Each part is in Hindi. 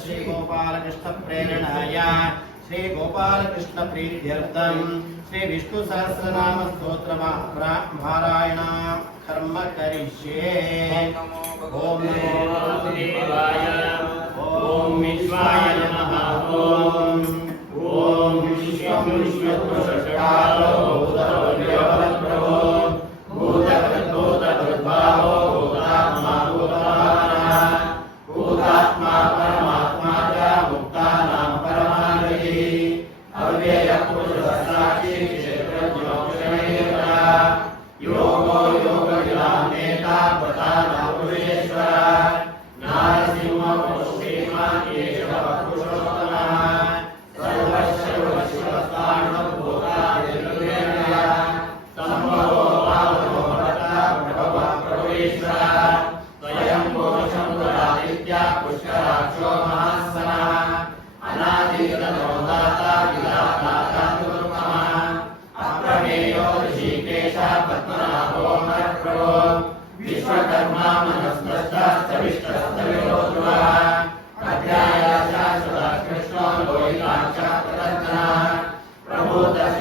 श्रीगोपालकृष्णप्रेरणाय श्रीगोपालकृष्णप्रीत्यर्थं श्रीविष्णुसहस्रनामस्तोत्रमारायणा कर्म करिष्ये। ॐ ॐ विश्वाय नमः। ॐ ॐ विश्वं विश्वत्वषट्कारो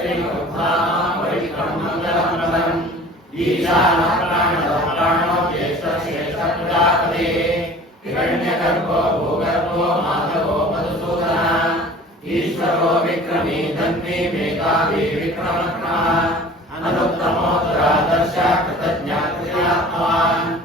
प्रभूतश्रीमुद्धामा वैक्रममङ्गलमलम् ईशानः प्राणदः प्राणो ज्येष्ठश्रेष्ठप्रजापते हिरण्यगर्भो भूगर्भो माधवो मधुसूदनः ईश्वरो विक्रमी धन्वी मेधावी विक्रमक्रमः अनुत्तमोत्तरादर्श कृतज्ञात्रियात्मवान्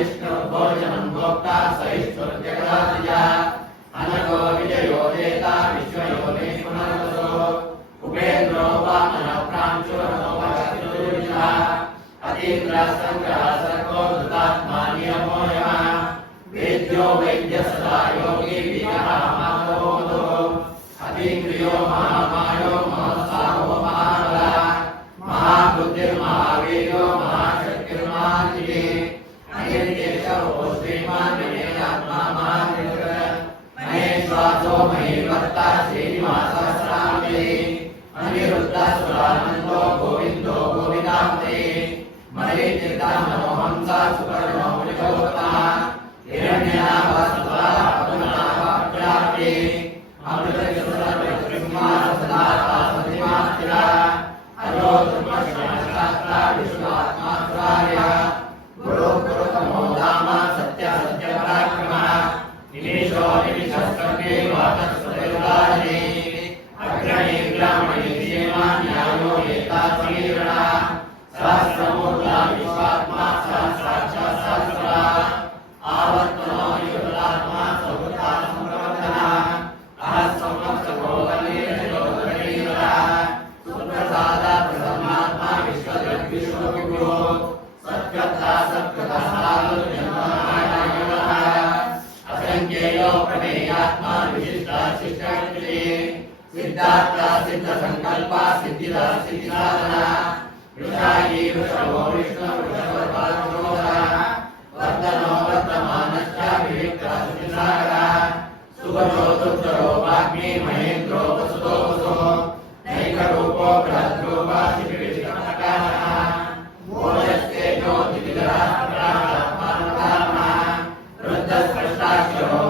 Krishna భోజనం భోక్తా సైశ్వర్జగదాయ అనగో విజయో దేత విశ్వయో నేష్మనతో ఉపేంద్రో వామన ప్రాంశురో వశతుర్య అతీంద్ర సంగ్రహ సర్వో ధృతాత్మా నియమో వేద్యో వైద్య సదా యోగి విహారమాతో అతీంద్రియో మహామాయ अयन्येशो श्रीमान् विनयात्मा महानिर्गः महेश्वासो महीवर्ता श्रीनिवासस्रामे अनिरुद्धसुरानन्दो गोविन्दो गोविदाम्बे मरीचितामनोहंसा सुपर्णो मृगोत्तमः हिरण्यनाभस्वः అగ్రణ प्रमेयात्मा विशिष्टा शिष्टाकृते सिद्धार्था सिद्धसङ्कल्पा सिद्धिदा सिद्धिसाधना वृषायी वृषभो विष्णु वृषभर्पारोहरः वर्तनो वर्तमानश्च विविक्ता सुखसागरः सुभरो दुर्धरो वाग्मी महेन्द्रो वसुतो वसो नैकरूपो बृहद्रूपा शिविविष्णमकारः मोदस्तेजो दिविदराः प्राणात्मानकामः वृद्धस्पष्टाक्षरो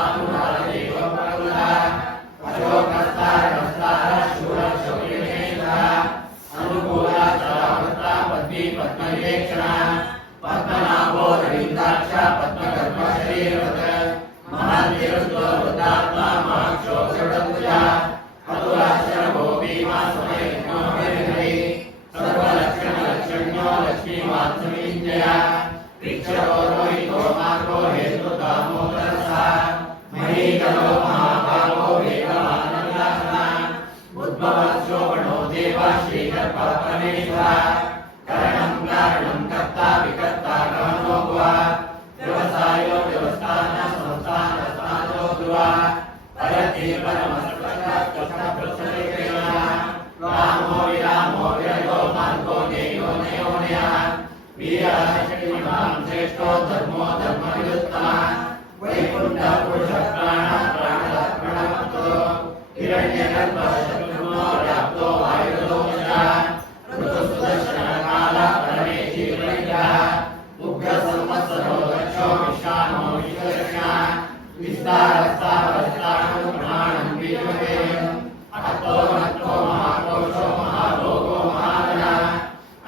विस्तारस्तावस्तानो प्राणं विनोदेयम् अतो नत्तो महाकोशो महाभोगो महागणः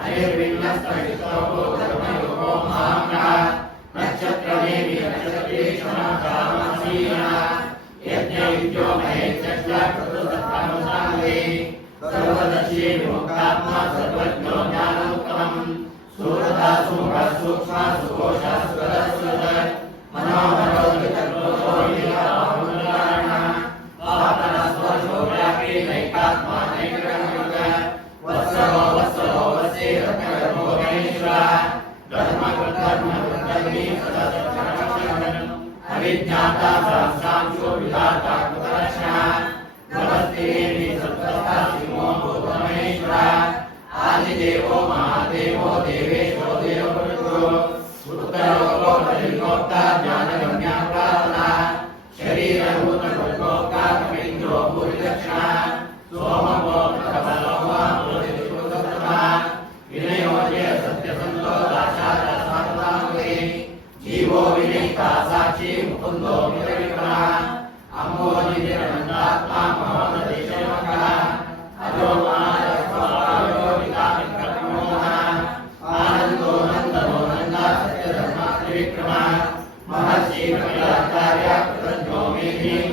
अनिर्विण्णस्तमितो धर्मयोगो महागणः नक्षत्रमेवि नक्षत्रे क्षमाकामसीनः यज्ञयुज्यो महेशस्य कृतसत्तामसाङ्गे सर्वदशी विमुक्तात्मा सर्वज्ञो ज्ञानोत्तमम् सूरदासु सूक्ष्मा सुघोषासु प्रोक्ता ज्ञानगम्या प्रार्थना शरीरभूतसर्गोक्ता तमिन्द्रो भूरिदक्षिणा Amen.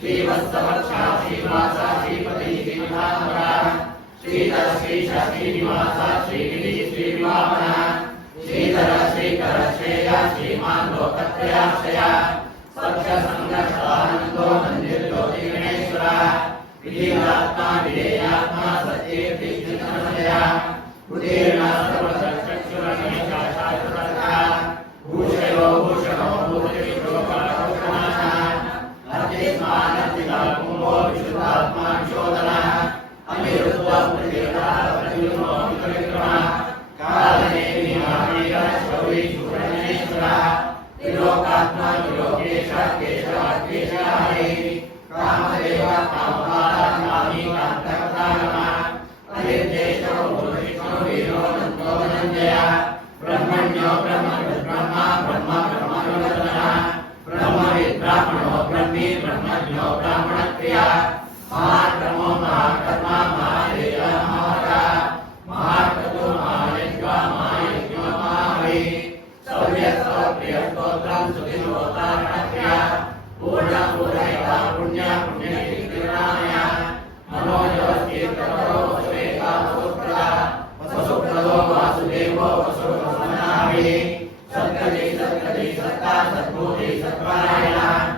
श्रीवत्सवक्षा श्रीनिवासा श्रीपति श्रीमहामरा श्रीधर श्रीश श्रीनिवासा श्रीगिरि श्रीनिवामना श्रीधर श्रीकर श्रेया श्रीमान् लोकत्रयाश्रया सख्य सङ्घर्षानन्दो मन्दिर्ज्योति गणेश्वरा विधेयात्मा विधेयात्मा सत्येर्तिज्ञतनमया उदेर्णा सर्वचक्षुरगणेशास्त्रः भूषयो भूष विशुद्धात्माशोधनः अनिरुद्धपुण्डितापरिमोक्षविक्रमः कालने निहारिकश्रवीशुरणेश्वरः त्रिलोकात्मा त्रिलोकेश केशवाकेशहरि कामदेव कामपालाकामी कान्तकतानः अनिर्देशो महाक्रमो महाकर्मा महादेव महारा महाक्रतो महायज्ञ महायज्ञ महावे सव्यस्त प्रियस्तोत्रं सुधिनोतारणक्रिया पूर्ण पूरयिता पुण्य पुण्यकीर्तिराय मनोजवस्तीर्थकरो वसुवेका वसुप्रदा वसुप्रदो वासुदेवो वसुप्रसन्नाभिः सत्कली सत्कली सत्ता सद्भूति सत्पारायणः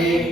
Amen.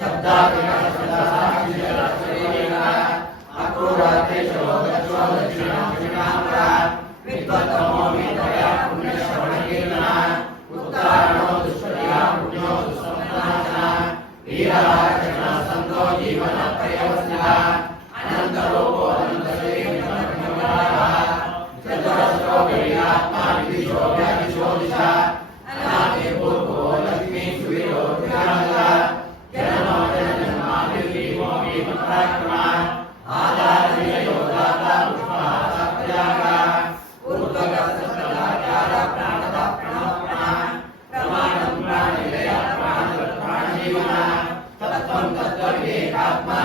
शब्दाधिकशब्दसाक्षिजलाश्रयेण अक्रूरात्रे शोधज्वालज्ञामृणामरा विद्वत्तम జీవన ప్రయోజన అనంతరూప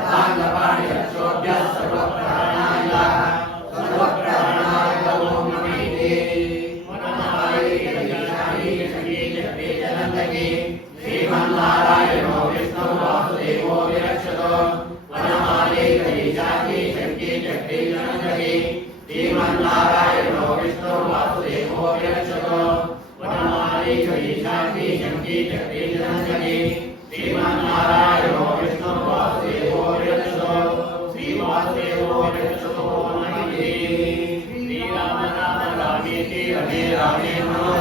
दान लपा ਅਗੇ ਰਾਮੇ ਮਨੋ